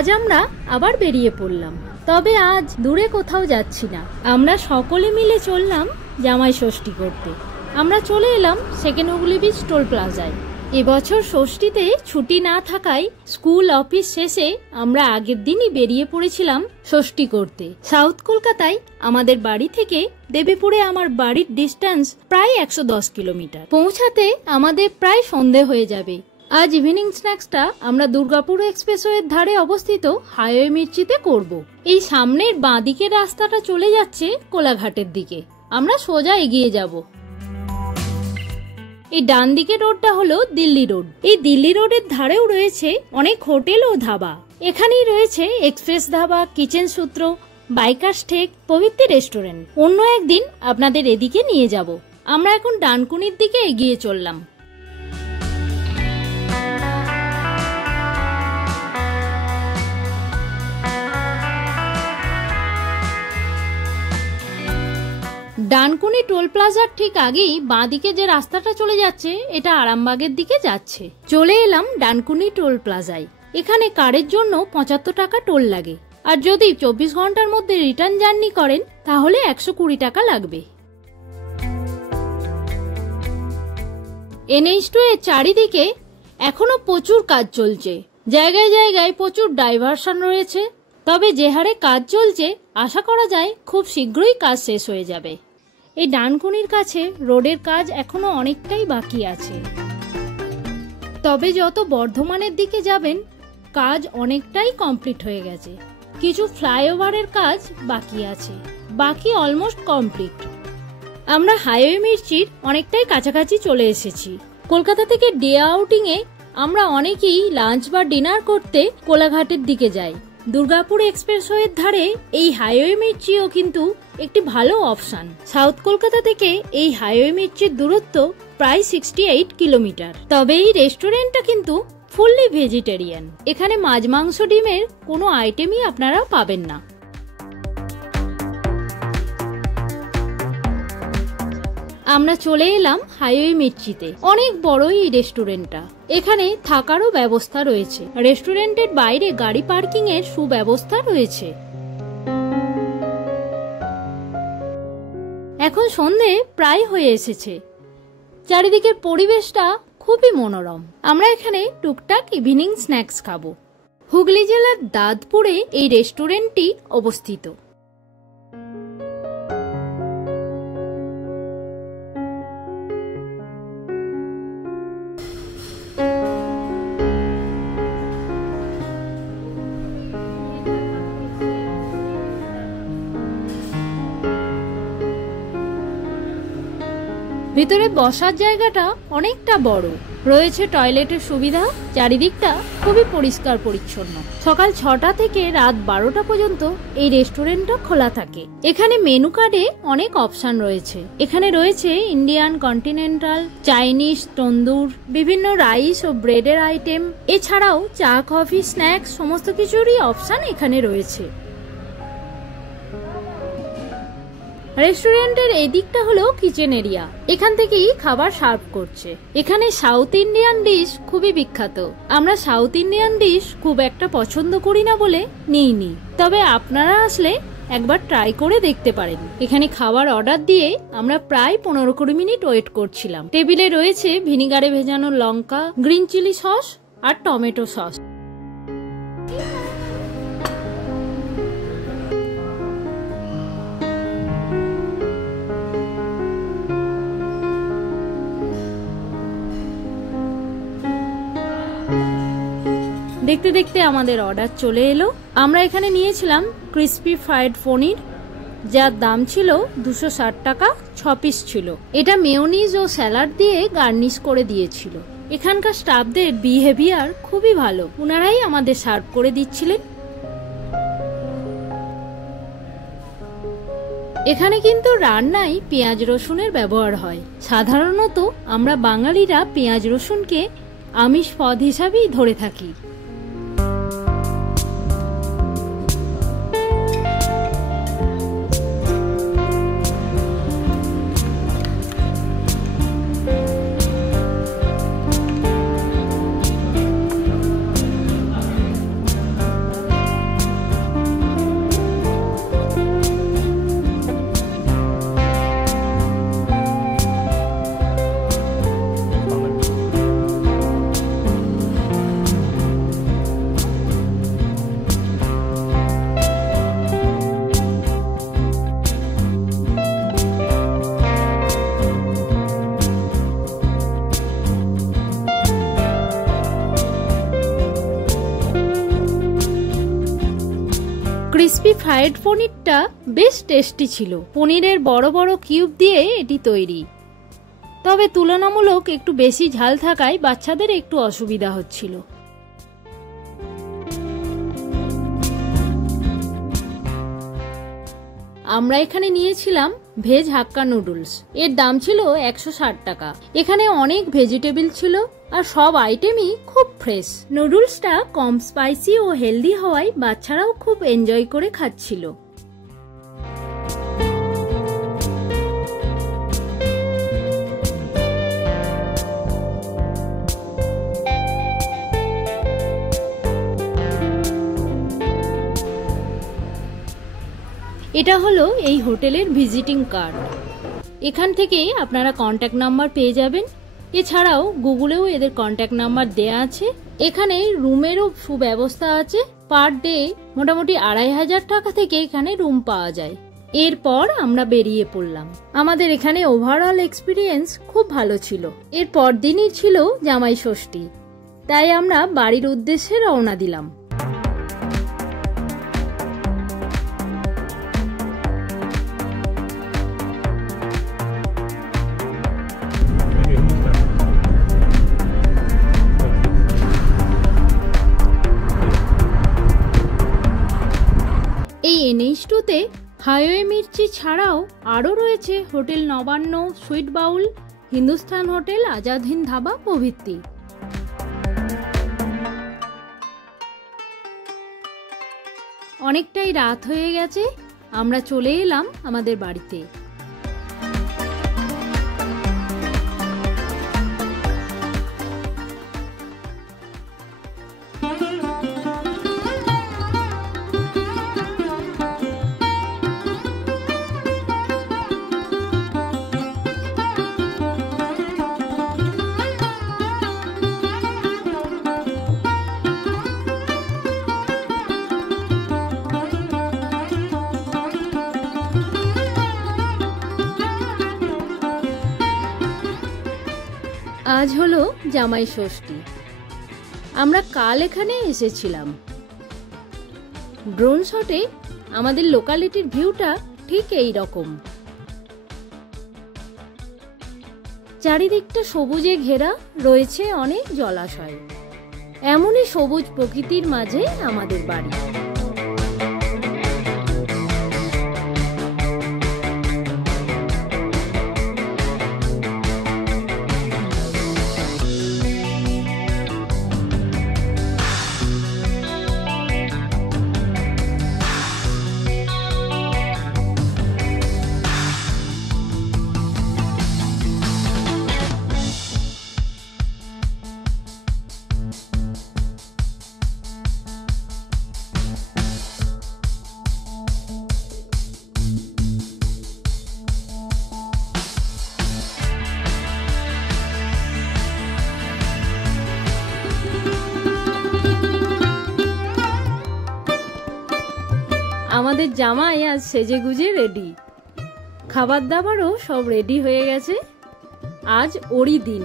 আজ আমরা আবার বেরিয়ে পড়লাম। তবে আজ দূরে কোথাও যাচ্ছি না, আমরা সকলে মিলে চললাম জামাই ষষ্ঠী করতে। আমরা চলে এলাম সেকেন্ড হুগলি বিচ টোল প্লাজায়। এবছর ষষ্ঠীতে ছুটি না থাকায় স্কুল অফিস শেষে আমরা আগের দিনই বেরিয়ে পড়েছিলাম ষষ্ঠী করতে। সাউথ কলকাতায় আমাদের বাড়ি থেকে দেবীপুরে আমার বাড়ির ডিস্টেন্স প্রায় 110 কিলোমিটার। পৌঁছাতে আমাদের প্রায় সন্ধে হয়ে যাবে। আজ ইভিনিং স্ন্যাক্সটা আমরা দুর্গাপুর এক্সপ্রেসওয়ের ধারে অবস্থিত হাইওয়ে মির্চিতে করব। এই সামনের বাঁদিকের রাস্তাটা চলে যাচ্ছে কোলাঘাটের দিকে, আমরা সোজা এগিয়ে যাব। এই ডান দিকে রোডটা হলো দিল্লি রোড। এই দিল্লি রোডের ধারেও রয়েছে অনেক হোটেল ও ধাবা। এখানেই রয়েছে এক্সপ্রেস ধাবা, কিচেন সূত্র, বাইকার্স ঠেক প্রভৃতি রেস্টুরেন্ট। অন্য একদিন আপনাদের এদিকে নিয়ে যাব। আমরা এখন ডানকুনির দিকে এগিয়ে চললাম। ডানকুনি টোল প্লাজার ঠিক আগেই বাঁদিকে যে রাস্তাটা চলে যাচ্ছে এটা আরামবাগের দিকে যাচ্ছে। চলে এলাম ডানকুনি টোল প্লাজায়। এখানে কারের জন্য 75 টাকা টোল লাগে, আর যদি 24 ঘন্টার মধ্যে রিটার্ন জার্নি করেন তাহলে 120 টাকা লাগবে। NH2 এর চারিদিকে এখনো প্রচুর কাজ চলছে, জায়গায় জায়গায় প্রচুর ডাইভারশন রয়েছে। তবে যে হারে কাজ চলছে আশা করা যায় খুব শীঘ্রই কাজ শেষ হয়ে যাবে। এই ডানকুনির কাছে রোডের কাজ এখনো অনেকটাই বাকি আছে, তবে যত বর্ধমানের দিকে যাবেন কাজ অনেকটাই কমপ্লিট হয়ে গেছে। কিছু ফ্লাইওভারের কাজ বাকি আছে, বাকি অলমোস্ট কমপ্লিট। আমরা হাইওয়ে মির্চির অনেকটাই কাছাকাছি চলে এসেছি। কলকাতা থেকে ডে আউটিং এ আমরা অনেকেই লাঞ্চ বা ডিনার করতে কোলাঘাটের দিকে যাই। দুর্গাপুর এক্সপ্রেসওয়ের ধারে এই হাইওয়ে মির্চিও কিন্তু একটি ভালো অপশন। সাউথ কলকাতা থেকে এই হাইওয়ে মির্চির দূরত্ব প্রায় 68 কিলোমিটার। তবে এই রেস্টুরেন্টটা কিন্তু ফুললি ভেজিটেরিয়ান। এখানে মাছ, মাংস, ডিমের কোনো আইটেমই আপনারা পাবেন না। আমরা চলে এলাম হাইওয়ে মির্চিতে। অনেক বড় এই রেস্টুরেন্টটা, এখানে থাকারও ব্যবস্থা রয়েছে। রেস্টুরেন্টের বাইরে গাড়ি পার্কিং এর সুব্যবস্থা রয়েছে। এখন সন্ধে প্রায় হয়ে এসেছে, চারিদিকের পরিবেশটা খুবই মনোরম। আমরা এখানে টুকটাক ইভিনিং স্ন্যাক্স খাবো। হুগলি জেলার দাঁতপুরে এই রেস্টুরেন্টটি অবস্থিত। ভিতরে বসার জায়গাটা অনেকটা বড়, রয়েছে টয়লেটের সুবিধা, চারিদিকটা খুবই পরিষ্কার পরিচ্ছন্ন। সকাল 6টা থেকে রাত 12টা পর্যন্ত এই রেস্টুরেন্টটা খোলা থাকে। এখানে মেনু কার্ডে অনেক অপশন রয়েছে। এখানে রয়েছে ইন্ডিয়ান, কন্টিনেন্টাল, চাইনিজ, তন্দুর, বিভিন্ন রাইস ও ব্রেডের আইটেম, এছাড়াও চা, কফি, স্ন্যাক্স সমস্ত কিছুরই অপশন এখানে রয়েছে। রেস্টুরেন্টের এই দিকটা হলো কিচেন এরিয়া, এখান থেকেই খাবার সার্ভ করছে। এখানে সাউথ ইন্ডিয়ান ডিশ খুবই বিখ্যাত। আমরা সাউথ ইন্ডিয়ান ডিশ খুব একটা পছন্দ করি না বলে নিইনি, তবে আপনারা আসলে একবার ট্রাই করে দেখতে পারেন। এখানে খাবার অর্ডার দিয়ে আমরা প্রায় 15-20 মিনিট ওয়েট করছিলাম। টেবিলে রয়েছে ভিনিগারে ভেজানো লঙ্কা, গ্রিন চিলি সস আর টমেটো সস। দেখতে দেখতে আমাদের অর্ডার চলে এলো। আমরা এখানে নিয়েছিলাম ক্রিসপি ফ্রাইড পনির, যার দাম ছিল 260 টাকা, 6 পিস ছিল। এটা মেয়োনিজ ও স্যালাড দিয়ে গার্নিশ করে দিয়েছিল। এখানকার স্টাফদের বিহেভিয়ার খুবই ভালো, ওনারাই আমাদের সার্ভ করে দিচ্ছিলেন। এখানে কিন্তু রান্নায় পেঁয়াজ রসুনের ব্যবহার হয়। সাধারণত আমরা বাঙালিরা পেঁয়াজ রসুনকে আমিষ পদ হিসাবেই ধরে থাকি। ফ্রাইড পনিরটা বেশ টেস্টি ছিল। পনিরের বড় বড় কিউব দিয়ে এটি তৈরি, তবে তুলনামূলক একটু বেশি ঝাল থাকায় বাচ্চাদের একটু অসুবিধা হচ্ছিল। আমরা এখানে নিয়েছিলাম ভেজ হাক্কা নুডলস। এর দাম ছিল 160 টাকা। এখানে অনেক ভেজিটেবল ছিল আর সব আইটেমই খুব ফ্রেশ। নুডলসটা কম স্পাইসি ও হেলদি হওয়ায় বাচ্চারাও খুব এনজয় করে খাচ্ছিল। এটা হলো এই হোটেলের ভিজিটিং কার্ড। এখান থেকেই আপনারা কন্ট্যাক্ট নাম্বার পেয়ে যাবেন। এছাড়াও গুগলেও এদের কন্ট্যাক্ট নাম্বার দেয়া আছে। এখানে রুমেরও সুব্যবস্থা আছে। পার ডে মোটামুটি 2500 টাকা থেকে এখানে রুম পাওয়া যায়। এরপর আমরা বেরিয়ে পড়লাম। আমাদের এখানে ওভারঅল এক্সপিরিয়েন্স খুব ভালো ছিল। এর পরদিনই ছিল জামাই ষষ্ঠী, তাই আমরা বাড়ির উদ্দেশ্যে রওনা দিলাম। এই NH2-তে হাইওয়ে মির্চি ছাড়াও আরও রয়েছে হোটেল নবান্ন, সুইট বাউল, হিন্দুস্তান হোটেল, আজাদ হিন্দ ধাবা প্রভৃতি। অনেকটাই রাত হয়ে গেছে, আমরা চলে এলাম আমাদের বাড়িতে। আজ হলো জামাই ষষ্ঠী। আমরা কাল এখানে এসেছিলাম। ড্রোন শটে আমাদের লোকালিটির ভিউটা ঠিক এই রকম। চারিদিকটা সবুজে ঘেরা, রয়েছে অনেক জলাশয়। এমনই সবুজ প্রকৃতির মাঝে আমাদের বাড়ি। আমাদের জামাই আজ সেজে গুজে রেডি। খাবার দাবারও সব রেডি হয়ে গেছে। আজ ওরই দিন।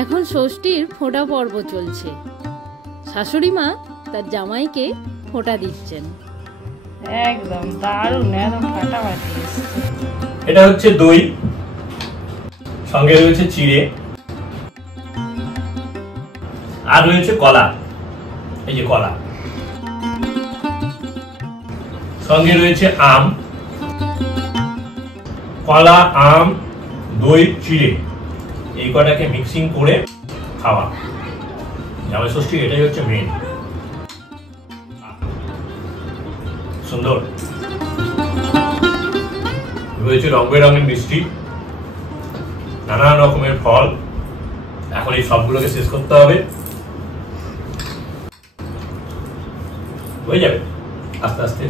এখন ষষ্ঠীর ফোঁটা পর্ব চলছে। শাশুড়ি মা তার জামাইকে ফোঁটা দিচ্ছেন। একদম দারুণ, একদম ফাটাফাটি। এটা হচ্ছে দই, সঙ্গে রয়েছে চিড়ে, আর রয়েছে কলা। এই যে কলা, সঙ্গে রয়েছে আম। কলা, আম, দই, চিড়ে এই কটাকে মিক্সিং করে খাওয়া। জামাই ষষ্ঠী এটাই হচ্ছে মেন। সুন্দর রয়েছে রং বেরঙের মিষ্টি, নানান রকমের ফল। এখন এই সবগুলোকে শেষ করতে হবে, হয়ে যাবে আস্তে আস্তে।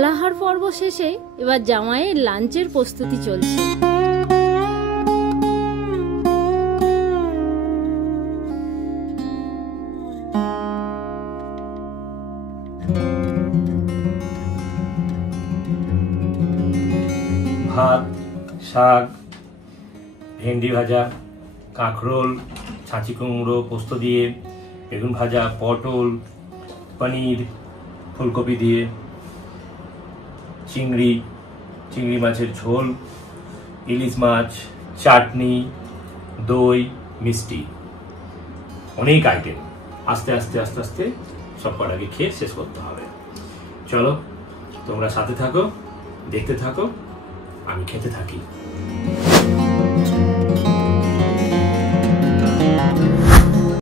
ফলাহার পর্ব শেষে এবার জামাইয়ের লাঞ্চের প্রস্তুতি চলছে। ভাত, শাক, ভেন্ডি ভাজা, কাঁকরোল, ছাঁচি কুমড়ো পোস্ত দিয়ে, বেগুন ভাজা, পটল, পনির, ফুলকপি দিয়ে, চিংড়ি মাছের ঝোল, ইলিশ মাছ, চাটনি, দই, মিষ্টি, অনেক আইটেম। আস্তে আস্তে আস্তে আস্তে সব কটাকে খেয়ে শেষ করতে হবে। চলো তোমরা সাথে থাকো, দেখতে থাকো, আমি খেতে থাকি।